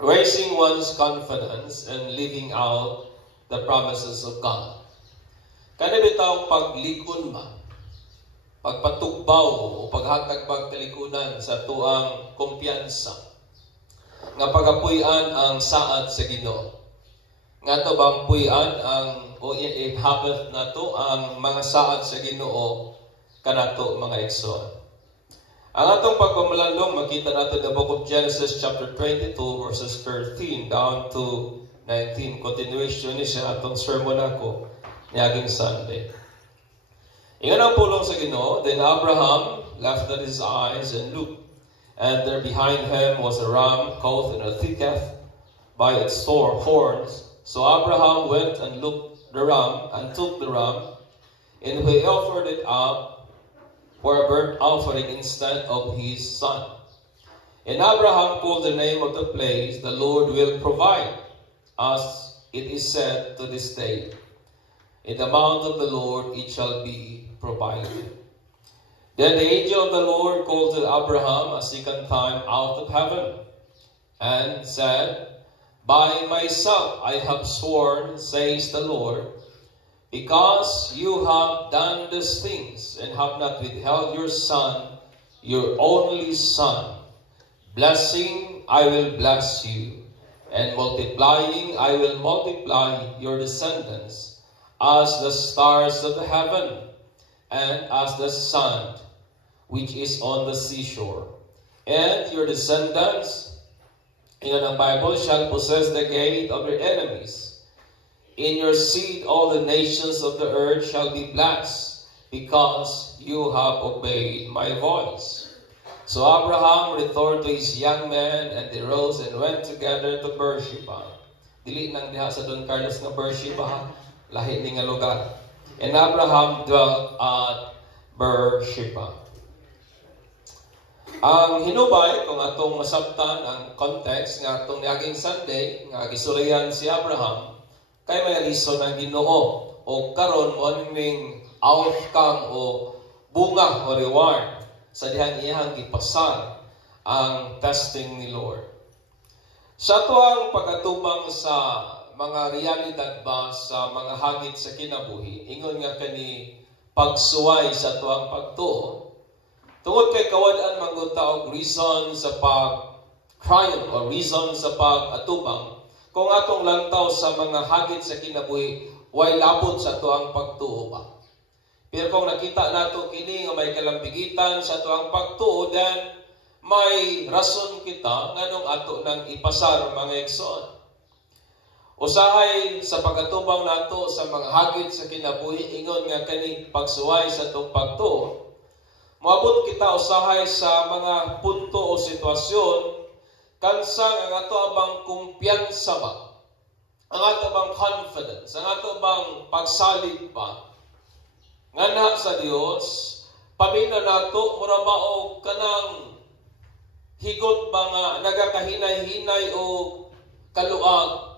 raising one's confidence and living out the promises of God. Kani bitaw paglikon ba? Pagpatugbaw o paghatag pagkalikunan sa tuang kumpiyansa nga pagapuy-an ang saad sa Ginoo. Nga to bang puy-an ang o ihabot na to ang mga saad sa Ginoo kanato mga igsoon. Ang atong pagpamalandong makita natin the book of Genesis chapter 22 verses 13 down to 19. Continuation ni siya atong sermon ako niaging Sunday. Ingon ang pulong sa Ginoo, then Abraham lifted his eyes and looked, and there behind him was a ram caught in a thicket by its horns. So Abraham went and looked the ram and took the ram, and he offered it up for a burnt offering instead of his son. And Abraham called the name of the place, the Lord will provide, as it is said to this day, in the mount of the Lord it shall be provided. Then the angel of the Lord called to Abraham a second time out of heaven, and said, by myself I have sworn, says the Lord, because you have done these things, and have not withheld your son, your only son, blessing I will bless you, and multiplying I will multiply your descendants, as the stars of the heaven, and as the sand which is on the seashore. And your descendants, in the Bible, shall possess the gate of your enemies. In your seed all the nations of the earth shall be blessed, because you have obeyed my voice. So Abraham returned to his young men, and they rose and went together to Beersheba. Dili nang diha sa Don Carlos nga Beersheba, lahi ni nga lugar. And Abraham dwelt at Beersheba. Ang hinubay, kung atong masabtan ang context nga atong niaging Sunday, nga gisulayan si Abraham, kay may lison ang Ginoo o karon mo ning outcome o bunga o reward sa dihang iyang gipasar ang testing ni Lord. Sa tuang pagkatubang sa mga realidad ba sa mga hagit sa kinabuhi, ingon nga kani pagsuway sa tuang pagtuo, tungod kay kawad-an manggunta og reason sa pag-trial o reason sa pag-atubang, kung atong lantaw sa mga hagit sa kinabuhi, way labot sa tuang pagtuo ba. Pero kung nakita nato kini nga may kalambigitan sa tuang pagtuo, then may rason kita nganong ato nang ipasar mga igsoon. Usahay sa pagkatubang nato sa mga hagit sa kinabuhi, ingon nga kani pagsuway sa itong pagtuo, moabot kita usahay sa mga punto o sitwasyon kansang ang ato abang kumpiyansa ba, ang ato bang confidence, ang ato bang pagsalig ba, ngana sa Dios, pamina nato mura ba o kanang higot ba nga nagakahinay-hinay o kaluag,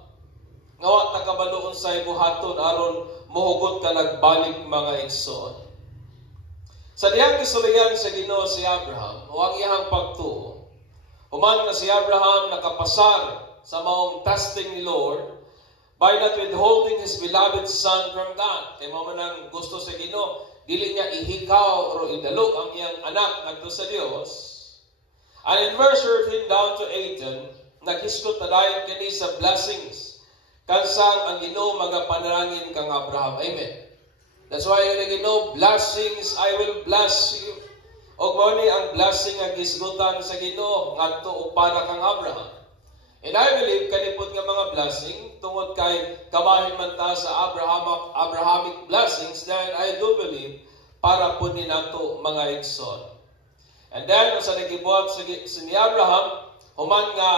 ngawa ta kabaloon sa ibuhaton aron mohugot ka nagbalik mga igsoon. Sa dihang gisulayan sa Ginoo si Abraham, o ang iyang pagtuo, human nga si Abraham nakapasar sa maong testing ni Lord by not withholding his beloved son from God. Kaya mo man ang gusto sa Ginoo, dili niya ihikaw o idalog ang iyang anak ngadto sa Dios. And in verse 13 down to 18, naghiskot na dayon kini sa blessings kansang ang Ginoo magapanalangin kang Abraham. Amen. That's why yung Ginoo, blessings I will bless you. O mo ni ang blessing ang gisgutan sa Ginoo ngadto para kang Abraham. And I believe kanipot nga mga blessing tungod kay kabahin man ta sa Abrahamic blessings, then I do believe para po ni nato mga igsoon. And then sa nagibuhat sa ni Abraham, human nga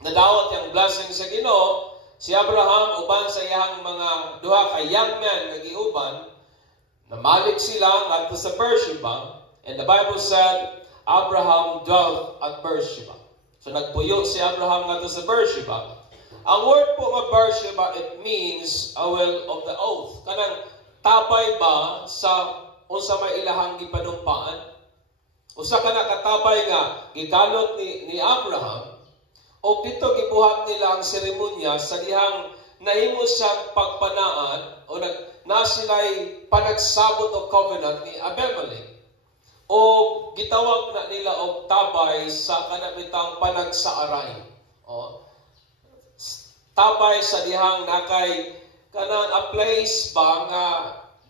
nadawat yung blessing sa Ginoo, si Abraham uban sa iyang mga duha ka young men nga giuban, namalik sila ngadto sa Beersheba, and the Bible said Abraham dwelt at Beersheba. So nagpuyo si Abraham ngadto sa Beersheba. Ang word po nga Beersheba, it means a well of the oath. Kanang tabay ba sa unsa may ilahang gipanumpaan? Usa ka nakatabay nga gikalot ni Abraham o dito gibuhat nila ang seremonya sa dihang nahimo siya pagpanaan o na sila'y panagsabot o covenant ni Abimelech o gitawag na nila og tabay sa kanabitang panagsaaray. O tabay sa dihang nakay kanang a place ba nga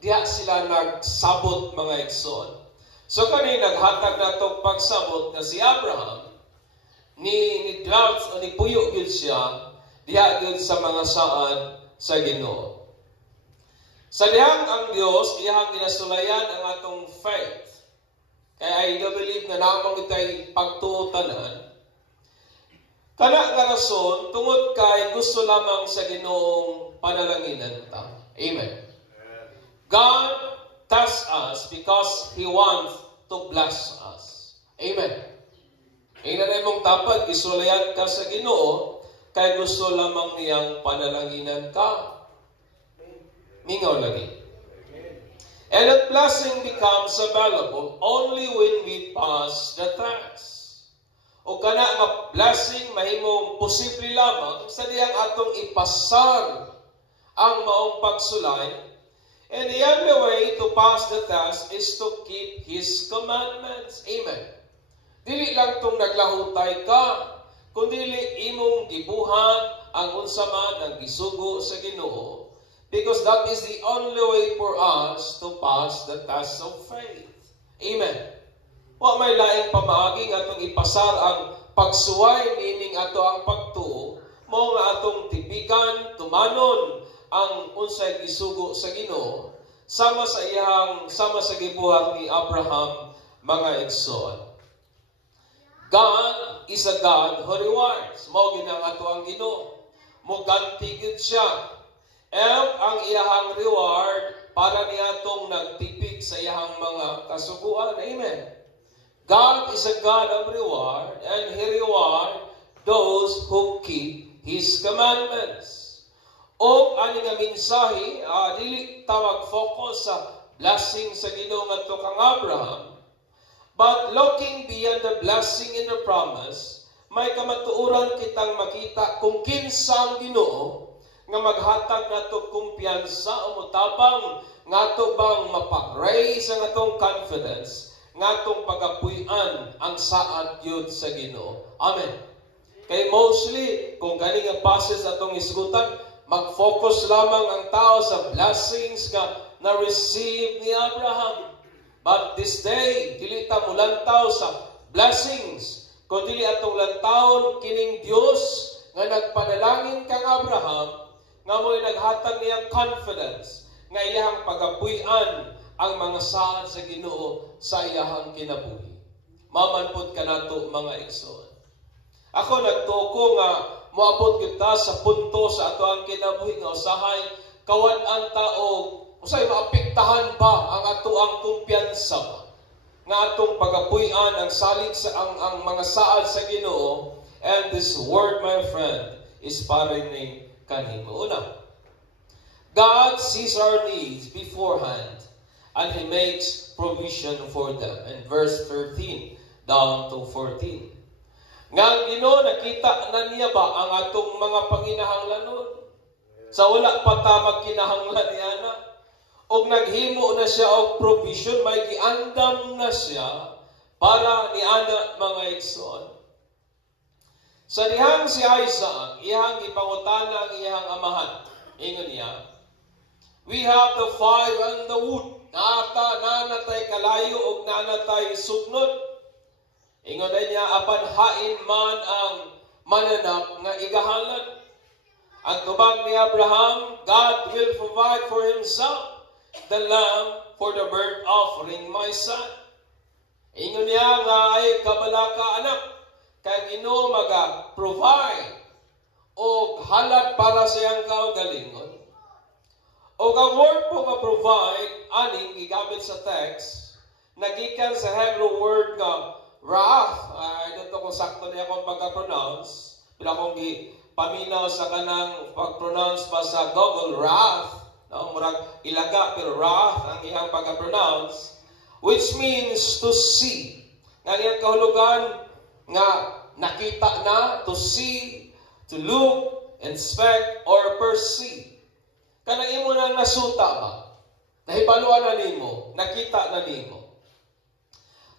diha sila nagsabot mga igsoon. So kani naghatag na itong pagsabot na si Abraham ni drought o ni puyo gyud siya diha gyud sa mga saan sa Ginoo. Sa dihang ang Dios iyang ginasulayan ang atong faith. Kaya I do believe na namang itay pagtuotanan. Kana nga rason tungod kay gusto lamang sa Ginoong panalanginan ta. Amen. God tests us because He wants to bless us. Amen. Ingnan mong dapat isulayan ka sa Ginoo kay gusto lamang niyang panalanginan ka. Mingaw lagi. And that blessing becomes available only when we pass the test. O kana nga blessing mahimong posible lamang sa diyang atong ipasar ang maong pagsulay. And the only way to pass the test is to keep His commandments. Amen. Dili lang tong naglahutay ka, kundi imong gibuhat ang unsa man ang gisugo sa Ginoo, because that is the only way for us to pass the test of faith. Amen. Wa may laing pamaagi nga atong ipasar ang pagsuway meaning ato ang pagtuo, mao nga atong tipigan tumanon ang unsay gisugo sa Ginoo sama sa gibuhat ni Abraham mga igsoon. God is a God who rewards. Mao ginang ato ang Ginoo. Muganti gid siya. And ang iyahang reward para niadtong nagtipig sa iyahang mga kasuguan. Amen. God is a God of reward, and He reward those who keep His commandments. O ani nga mensahe, dili tawag focus sa blessing sa Ginoo ngadto kang Abraham, but looking beyond the blessing and the promise, may kamatuoran kitang makita kung kinsa ang Ginoo nga maghatag nato kumpiyansa o mutabang ngato bang mapag-raise ang atong confidence, ngatong pagapuy-an ang saad yun sa Ginoo. Amen. Kay mostly, kung gani nga passage atong isgutan, mag-focus lamang ang tao sa blessings nga na-receive ni Abraham. But this day, dili ta mulantaw sa blessings, kundi atong lantawon kining Dios nga nagpanalangin kang Abraham, nga mo'y naghatag niyang confidence, nga iyahang pagapuy-an ang mga saad sa Ginoo sa iyahang kinabuhi. Mamanpod ka nato mga igsoon. Ako nagtuko nga moabot kita sa punto sa ato ang kinabuhi nga usahay kawan-an ta og usay maapektahan pa ang ato ang kumpiyansa nga atong pagapuy-an ang salig sa ang mga saad sa Ginoo. And this word, my friend, is para ni kanimo. Una, God sees our needs beforehand and He makes provision for them. And verse 13 down to 14. Nga ang Ginoo nakita na niya ba ang atong mga panginahanglanon? Sa wala pa ta magkinahanglan niya na. O naghimo na siya og provision, may giandam na siya para ni ana mga igsoon. Sa dihang si Isaac, iyang ipangutana ang iyang amahan. Ingon niya, we have the fire and the wood. Nanatay kalayo o nanatay sugnod. Ingon na niya, apan hain man ang mananak nga igahalan. Ang tubag ni Abraham, God will provide for Himself the lamb for the burnt offering, my son. Ingon niya nga ay kabalaka anak, kay Ginoo maga-provide o halad para sa iyang kaugalingon. O ang word po ma-provide, aning gigamit sa text, nagikan sa Hebrew word nga wrath. I don't know kung sakto niya akong pagka-pronounce, pero akong paminaw sa kanang pag-pronounce pa sa Google, wrath. Murag ilaga, pero wrath ang iyang pagka-pronounce, which means to see. Nga niyang kahulugan nga nakita na, to see, to look, inspect, or perceive. Kanang imo nang nasuta ba? Nahibaluan na nimo, nakita na nimo.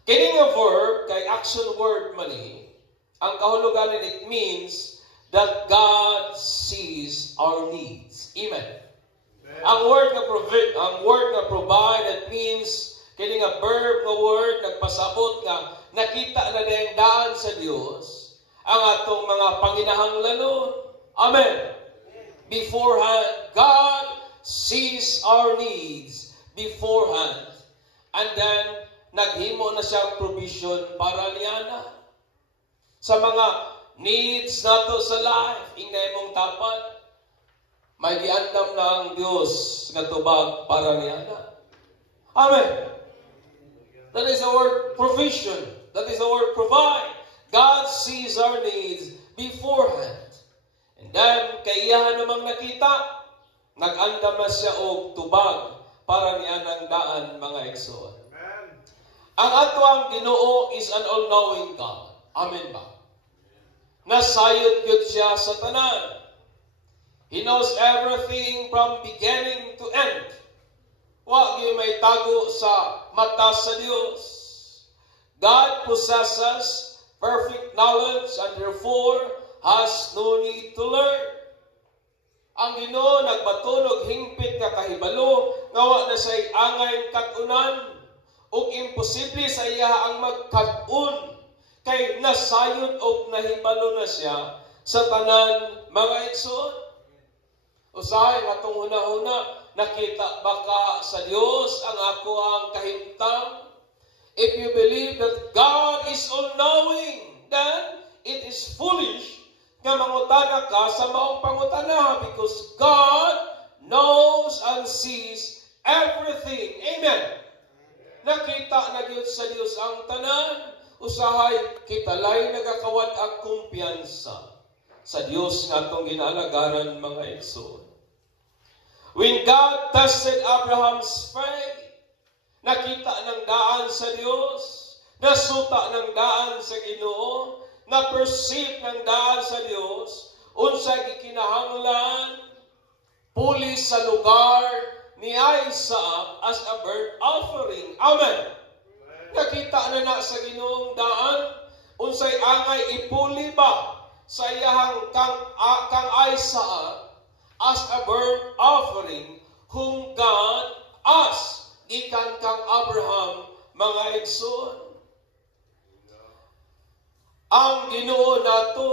Kini nga verb, kay action word man ni, ang kahulugan it means that God sees our needs. Amen. Ang word nga provide, it means kini nga verb nga word nagpasabot nga nakita na dayang daan sa Dios ang atong mga panginahanglanon. Amen. Beforehand, God sees our needs beforehand. And then naghimo na siya provision para niana sa mga needs nato sa life. Ingay mong dapat may giandam na ang Dios nga tubag para niana. Amen. That is the word provision. That is the word provide. God sees our needs beforehand. And then, kaiyahan namang nakita, nag-andam na siya og tubag para nianang daan, mga igsoon. Ang ato ang Ginoo is an all-knowing God. Amen ba? Nasayod gyud siya sa tanan. He knows everything from beginning to end. Wa gyud may tago sa mata sa Dios. God possesses perfect knowledge and therefore has no need to learn. Ang Ginoo nagbatulog hingpit nga kahibalo nga wa na say angay kat-unan ug imposible sa iya ang magkat-un kay nasayod og nahibalo na siya sa tanan, mga igsoon. Usahay nga atong huna-huna, nakita ba ka sa Dios ang ako ang kahimtang? If you believe that God is all-knowing, then it is foolish nga mangutana ka sa maong pangutana because God knows and sees everything. Amen. Nakita na gyud sa Dios ang tanan. Usahay kita lay nagakawad ang kumpiyansa sa Dios nga atong ginalagaran, mga igsoon. When God tested Abraham's faith, nakita ng daan sa Dios, nasuta ng daan sa Ginoo, na-perceive ng daan sa Dios, unsay gikinahanglan, pulis sa lugar ni Isaac as a burnt offering. Amen. Nakita na sa Ginoong daan, unsay angay ipuli ba sa iyahang kang Isaac as a burnt offering whom God asked ikan kang Abraham, mga igsoon. Ang Ginoo nato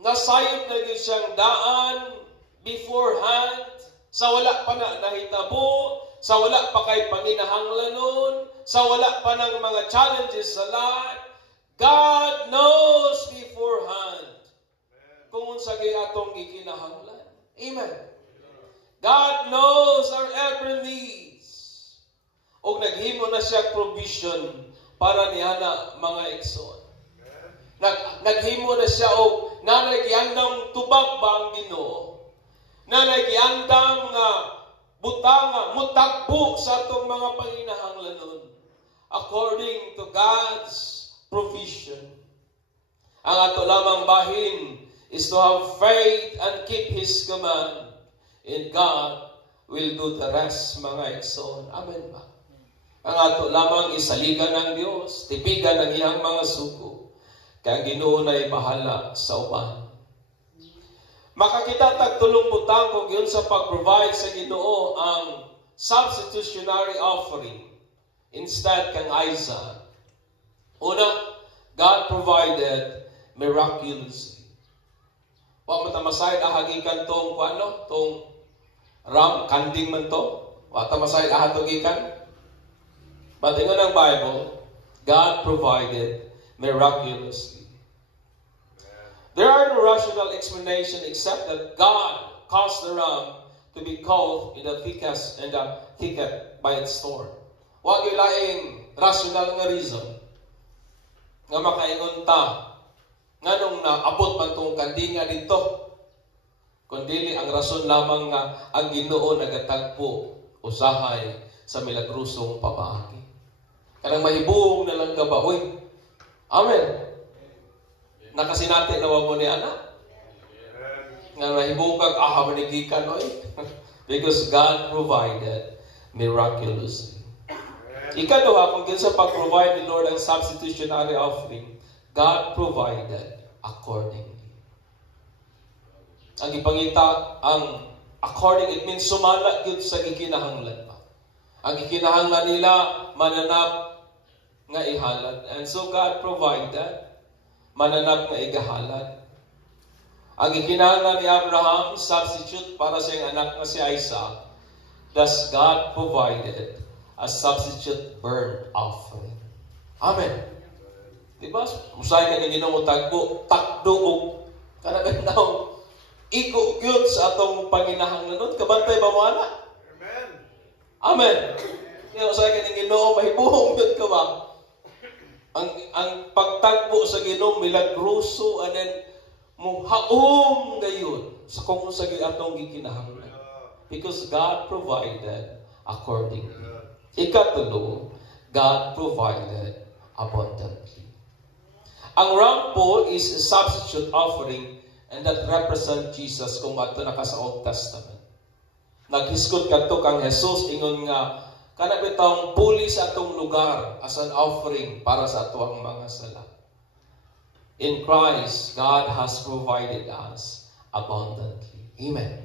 nasayod na gyud siyang daan beforehand sa wala pa na nahitabo, sa wala pa kay panginahanglanon, sa wala pa ng mga challenges sa life. God knows beforehand kung unsa gyud atong gikinahanglan. Amen. God knows our every needs. Og naghimo na siya provision para niana, mga igsoon. Naghimo na siya og nanay giandam tubag ba ang Ginoo. Nanay giandam nga butanga mutagbo sa atong mga panginahanglanon according to God's provision. Ang ato lamang bahin is to have faith and keep His command, and God will do the rest, mga igsoon. Amen ba? Ang ato lamang isaligan ng Dios, tipigan ang iyang mga suko, kaya ang Ginoo na'y bahala sa uban. Makakita tagtulong butang kung yun sa pag-provide sa Ginoo ang substitutionary offering instead kang Isaac. Una, God provided miraculously. Wa matamasay ahagikan tong kuano, tong ram kanding man to. Wa tamasay ahatogikan. But in the Bible, God provided miraculously. There are no rational explanation except that God caused the ram to be caught in the thicket by its thorn. Wa gyud laing rational nga reason nga makaingon ta nganong naabot man tong kandinga dito, kundi ang rason lamang nga ang Ginoo nagatagpo usahay sa milagrosong pamaagi. Kanang mahibong na lang ka ba? Uy, amen. Nakasinati na mo ni anak. Nga mahibukag manigikan oy. Because God provided miraculously. Ikaduha, kung sa pag-provide ni Lord ang substitutionary offering, God provided accordingly. Ang ipangita, ang according, it means sumala yun sa gikinahanglan pa. Ang gikinahanglan nila, mananap nga ihalat. And so God provided, mananap nga igahalat. Ang gikinahanglan ni Abraham, substitute para sa iyang anak na si Isaac, thus God provided a substitute burnt offering. Amen. Diba? Musay ka ni Ginoo tagbo, takdo og kanaganaw iko gyud sa atong panginahanglan nun. Kabantay ba mo ana? Amen. Amen. Kaya usay ka ni Ginoo mahibuhong gyud ka ba? Ang pagtagbo sa Ginoo milagroso and then muhaom gayon sa kung sa atong gikinahanglan. Because God provided accordingly. Ikatulo, God provided abundantly. Ang ram po is a substitute offering and that represent Jesus kung ato naka sa Old Testament. Naghiskot kadto kang Jesus ingon nga kana bitong puli sa atong lugar as an offering para sa atuang mga sala. In Christ, God has provided us abundantly. Amen.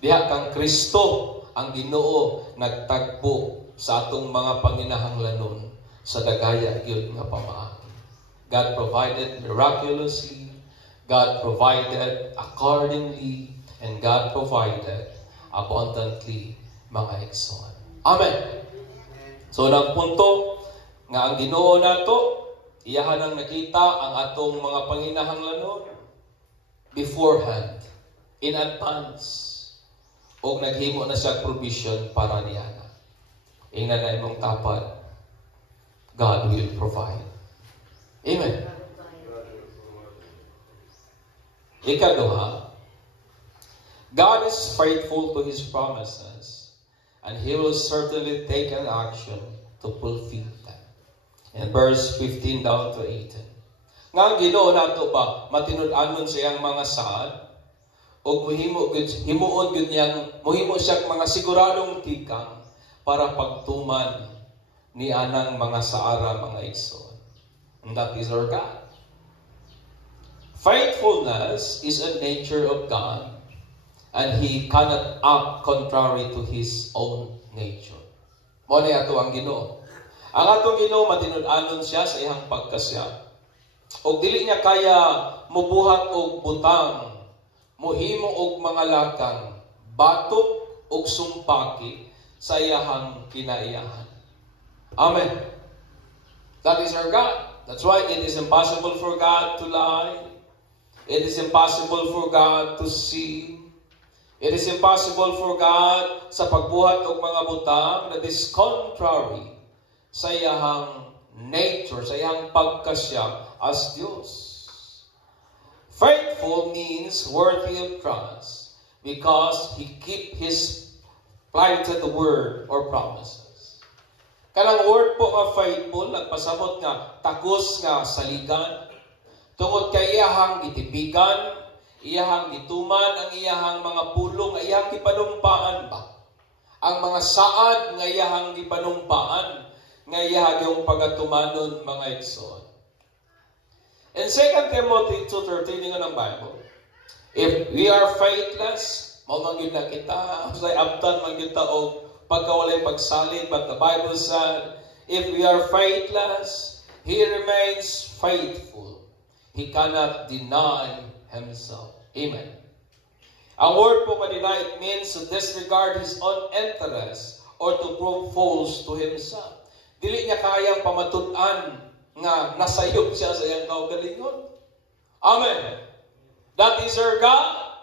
Diha kang Kristo ang Ginoo nagtagbo sa atong mga panginahanglanon sa dagaya gyud nga pamaagi. God provided miraculously, God provided accordingly, and God provided abundantly, mga igsoon. Amen. So nang punto nga ang Ginoo nato iyahan ang nakita ang atong mga panginahanglanon beforehand, in advance, o naghimo na siya provision para niya. Ingnan na imong tapat, God will provide. Amen. Ikaduha, God is faithful to His promises, and He will certainly take an action to fulfill them. In verse 15 down to 18. Nga ang Ginoo nato ba, matinud-anon siyang mga saad, o himuon gud niyang, muhimo siyang mga siguradong tikang, para pagtuman ni anang mga saara, mga igsoon. And that is our God. Faithfulness is a nature of God, and He cannot act contrary to His own nature. Mo ni ato ang Ginoo. Ang atong Ginoo matinud-anon siya sa iyang pagkasya. Og dili niya kaya mubuhat og butang, muhimo og mga lakang, batok og sumpaki sa iyahang kinaiyahan. Amen. That is our God. That's why it is impossible for God to lie. It is impossible for God to see. It is impossible for God sa pagbuhat og mga butang that is contrary sa iyahang nature, sa iyahang pagkasya as Diyos. Faithful means worthy of trust because He keep His plighted word or promises. Kanang word po nga faithful, nagpasabot nga takos nga saligan, tungod kay iyahang gitipigan, iyahang gituman ang iyahang mga pulong nga iyahang gipanumpaan ba? Ang mga saad nga iyahang gipanumpaan, nga iyahang yung pagatumanon, mga igsoon. In 2 Timothy 2:13 nga ng Bible, if we are faithless, maumangin na kita, say abtan man kita o pagkawalay pagsalig, but the Bible said, if we are faithless, He remains faithful. He cannot deny Himself. Amen. Ang word po ma-deny, it means to disregard His own interest or to prove false to Himself. Dili niya kayang pamatud-an nga nasayop siya sa iyang kaugalingon. Amen. That is our God.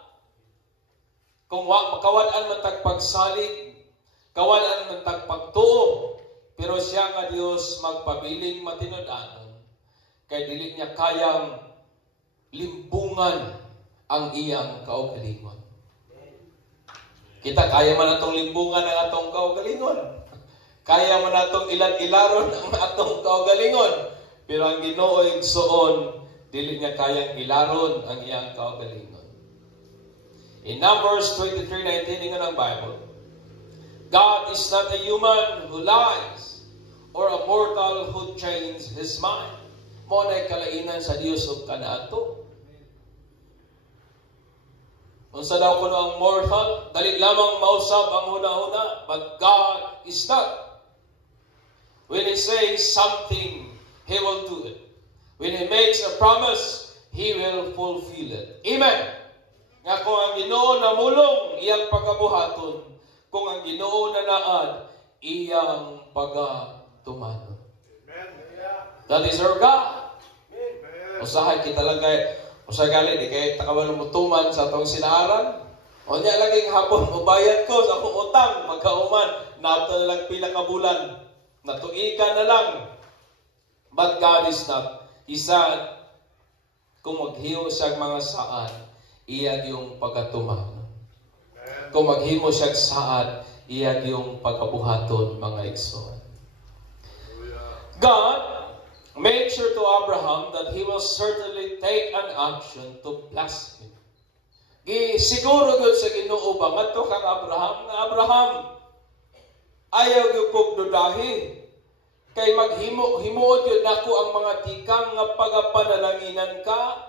Kung kawalan man tagpagsalig, kawalan man tagpagtuo, pero siya nga Dios magpabiling matinud-anon, kay dili niya kayang limbungan ang iyang kaugalingon. Kita kaya man atong limbungan ang atong kaugalingon. Kaya man atong ilan-ilaron ang atong kaugalingon. Pero ang Ginoo igsoon, dili niya kayang ilaron ang iyang kaugalingon. In Numbers 23:19 ingon ang Bible, God is not a human who lies or a mortal who changes his mind. Mo na'y kalainan sa Dios ug kanaadto. Unsa daw kuno ang mortal? Dali lamang mausab ang huna-huna, but God is not. When He says something, He will do it. When He makes a promise, He will fulfill it. Amen. Nga kung ang Ginoo namulong, iyang pagabuhaton. Kung ang Ginoo nanaad, iyang pagatumanon. That is our God. Usahay kita lang usa gali di kay takawalo mutuman sa atong sinaharan. O nya laging hapon ubayad ko sa akong utang magkauman naabto na lang pila ka bulan. Natuikan na lang. But God is not. He said, kung maghiyo siya mga saan, iyag yung pagatuman. Kung maghimo siya saan, iyag yung pagkabuhaton mga igsoon. God made sure to Abraham that he will certainly take an action to bless him. Siguro gud sa Ginoo ba ngadto kang Abraham, ayaw gyud kog dudahi kay himuod yun nako ang mga tikang nga pagapanalaginan ka.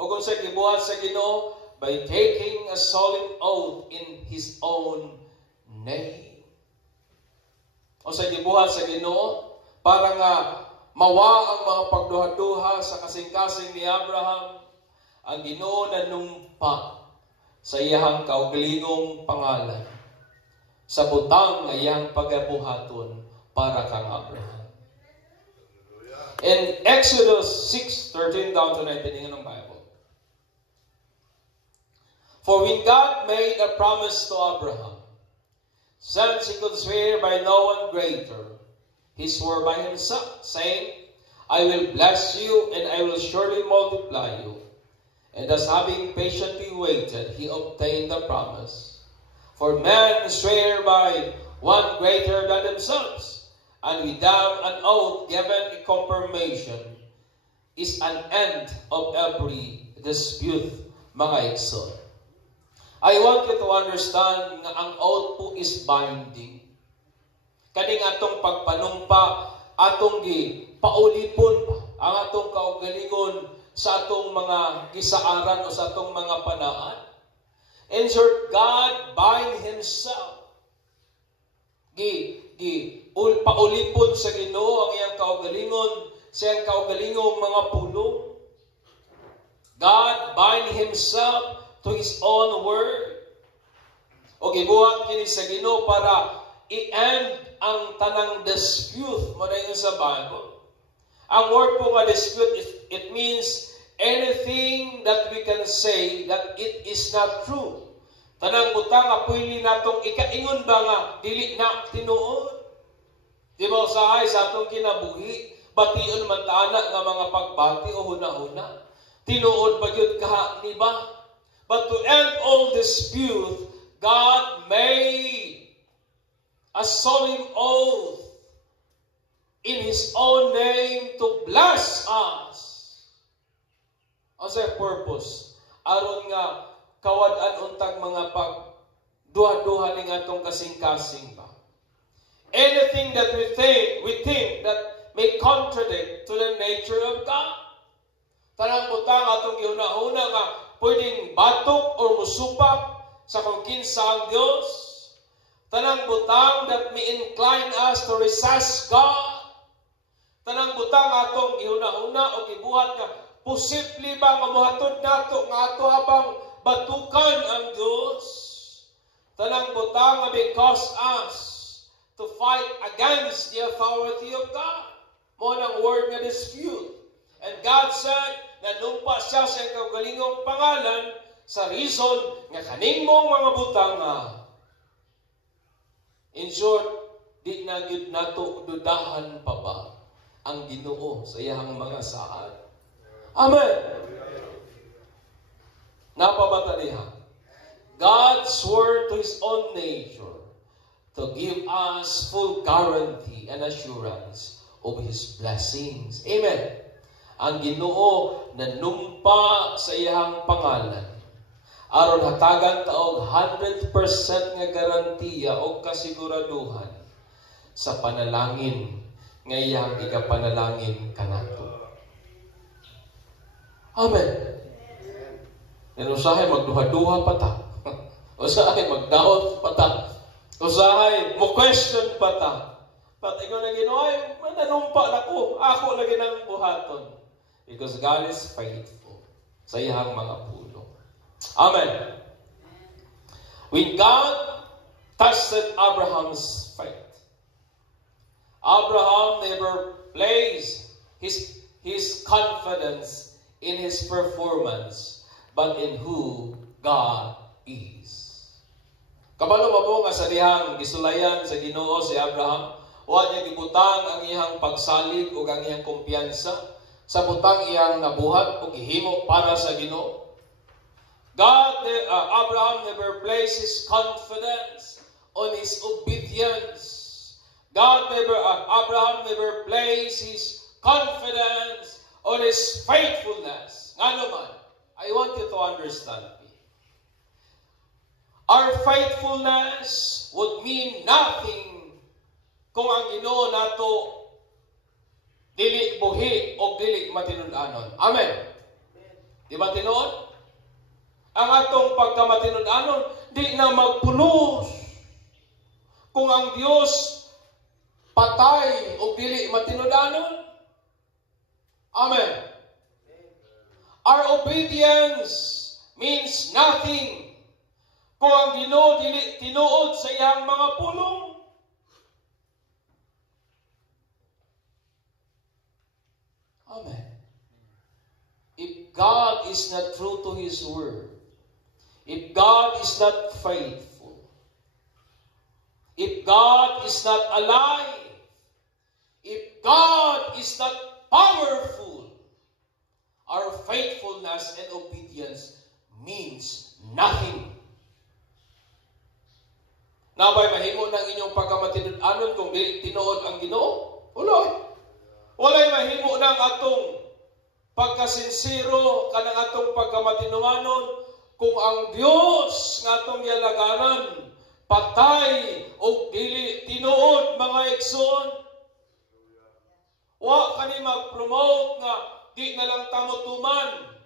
O kung sa gibuhat sa Ginoo, by taking a solemn oath in His own name. O sa gibuhat sa Ginoo, para nga mawa ang mga pagduha-duha sa kasing-kasing ni Abraham, ang Ginoo nanumpa sa iyang kaugalingong pangalan, sa butang nga iyang pagabuhaton para kang Abraham. In Exodus 6:13 down to 19 ng Bible. For when God made a promise to Abraham, since he could swear by no one greater, he swore by himself, saying, I will bless you and I will surely multiply you. And thus having patiently waited, he obtained the promise. For men swear by one greater than themselves, and without an oath given a confirmation is an end of every dispute, mga igsoon. I want you to understand na ang oath po is binding. Kaning atong pagpanumpa, atong paulipon ang atong kaugalingon sa atong mga gisaaran o sa atong mga panaan. In short, God bind Himself. Paulipon sa Ginoo ang iyang kaugalingon, sa iyang kaugalingong mga pulong. God bind Himself to His own word. O gibuhat kini sa Ginoo para i-end ang tanang dispute mo na yun sa Bible. Ang word po nga dispute, it means anything that we can say that it is not true. Tanang butang apoy natong ikaingon ba nga dili na tinuod. Di ba usahay sa atong kinabuhi, bation man taana nga mga pagbati o huna-huna. Tinuod ba yun kaha ni ba? But to end all dispute, God made a solemn oath in His own name to bless us. As a purpose, aron nga kawad-an untag mga pagduha-duha ning atong kasing-kasing ba. Anything that we think that may contradict to the nature of God. Tanang butang atong gihuna-huna nga pwedeng batok or musupak sa kung kinsa ang Dios. Tanang butang that may incline us to resist God. Tanang butang atong gihuna-huna o gibuhat nga posible ba nga mohatod nato nga ato habang batukan ang Dios. Tanang butang nga may cause us to fight against the authority of God. Mo nang word nga dispute. And God said, nanumpa siya sa kaugalingong pangalan sa reason nga kaning mong mga butang nga. In short, di na gyud nato dudahan pa ba ang Ginoo sa iyang mga saad. Amen. Napabata diha. God swore to His own nature to give us full guarantee and assurance of His blessings. Amen. ang Ginoo nanumpa sa iyang pangalan aron hatagan taog 100% nga garantiya o kasiguraduhan sa panalangin nga iyang igapanalangin kanato. Amen. Usahay magduha-duha pa ta. Usahay magdaot pa ta. Usahay mo question pa ta. But ikaw na Ginoo, ay mananumpa na ko. Ako lagi ng buhaton. Because God is faithful sa iyang mga pulong. Amen. When God tested Abraham's faith, Abraham never placed his confidence in his performance, but in who God is. Kabalo ba po nga sa dihang gisulayan sa Ginoo si Abraham, wa niya gibutang ang iyang pagsalig o ang iyang kumpiyansa sa butang iyang nabuhat o gihimo para sa Ginoo. Abraham never placed his confidence on his obedience. Abraham never placed his confidence on his faithfulness. Nga naman, I want you to understand me. Our faithfulness would mean nothing kung ang Ginoo nato dili buhi o dili matinud-anon. Amen. Di ba tinuod? Ang atong pagkamatinud-anon di na magpulos. Kung ang Dios patay o dili matinud-anon. Amen. Our obedience means nothing kung ang Ginoo dili tinuod sa iyang mga pulong. Amen. If God is not true to His word, if God is not faithful, if God is not alive, if God is not powerful, our faithfulness and obedience means nothing. Nabay mahimo ng inyong pagkamatinud-anon kung dili tinuod ang Ginoo? Walay mahimo ng atong pagkasinsiro kanang atong pagkamatinuanon kung ang Dios nga atong yalagaran patay o dili tinuod, mga igsoon. Wa kani mag-promote nga di na lang tamutuman.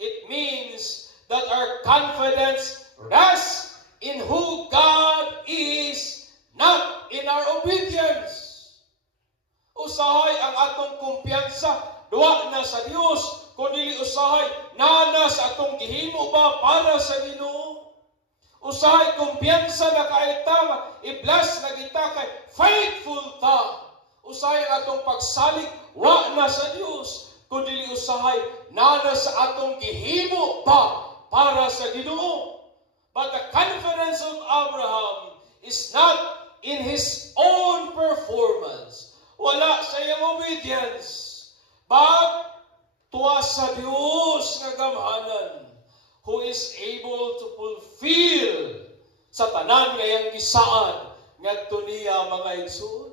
It means that our confidence rests in who God is, not in our obedience. Usahay ang atong kumpiyansa duwa na sa Dios, kundi usahay nana sa atong gihimo ba para sa Ginoo. Usahay kumpiyansa na kaita nga i-bless na kita kay faithful ta. Usahay atong pagsalig wa na sa Dios, kundi usahay nana sa atong gihimo ba para sa Ginoo. But the confidence of Abraham is not in his own performance. Wala sa iyang obedience. But tuwa sa Dios nga gamhanan, who is able to fulfill sa tanan nga iyang gisaad ngadto niya, mga igsoon.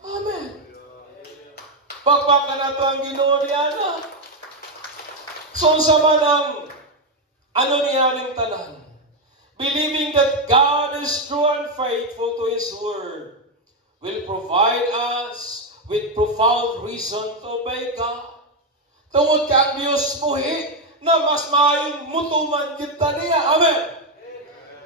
Amen. Pagpaka na to ang Ginoo niya na. So sa manang ano niya ning tanan? Believing that God is true and faithful to His word will provide us with profound reason to obey God. Tungod ka ang Diyos buhi na mas maayong mutuman kita niya. Amen.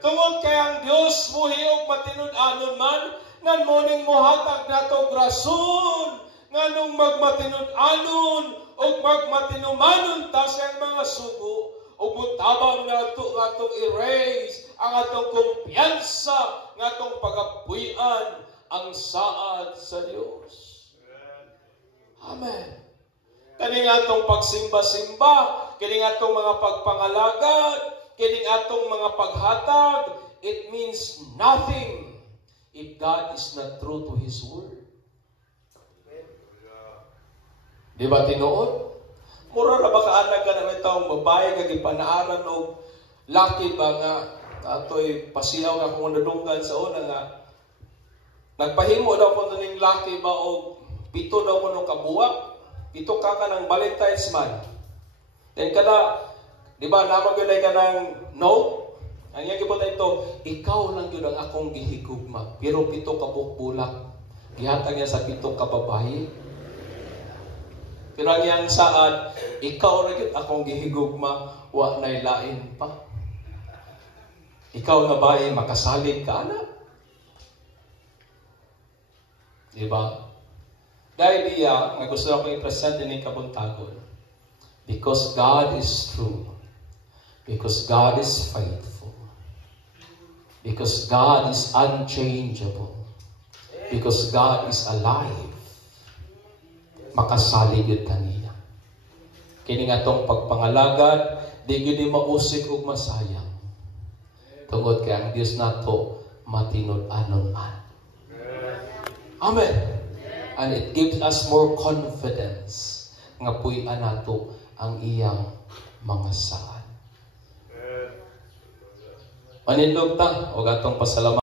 Tungod kay ang Diyos buhi o matinud-anon man, ngan moning mohatag nato grason, nganong magmatinud-anon o magmatinumanon ta sa mga sugo, o butabang nato atong erase ang atong kumpiyansa, ng atong pagapuyan ang saad sa Diyos. Amen. Kining atong pagsimba-simba, kining atong mga pagpangalagad, kining atong mga paghatag, it means nothing if God is not true to His word. Di ba tinuod? Mura na ba kaanak ka na may taong babae kag ipanaaran o laki ba nga ato'y pasilaw nga kung nadunggan sa una nga nagpahimo daw ko ning laki ba o pito daw ko nung kabuwak pito ka ng Valentine's month. Then kada, di ba, namagunay ka ng note? Ang iyang gibot ito, ikaw lang yun ang akong gihigugma. Pero pito ka bulak. Gihatag niya sa pito ka babae. Pero ang iyang saad, ikaw lang yun akong gihigugma. Wa na'y lain pa. Ikaw nga ba ay makasalig ka, anak? Di ba? Dahil diya, nga gusto ako i-present din yung kabuntagon. Because God is true. Because God is faithful. Because God is unchangeable. Because God is alive. Makasalig yun kaniya. Kini nga tong pagpangalagad, di yun mausik ug masayang. Tungod kay ang Diyos nato matinud-anon-an. Amen. And it gives us more confidence nga puy-an nato ang iyang mga saan. Manindog ta o gatong pasalamat.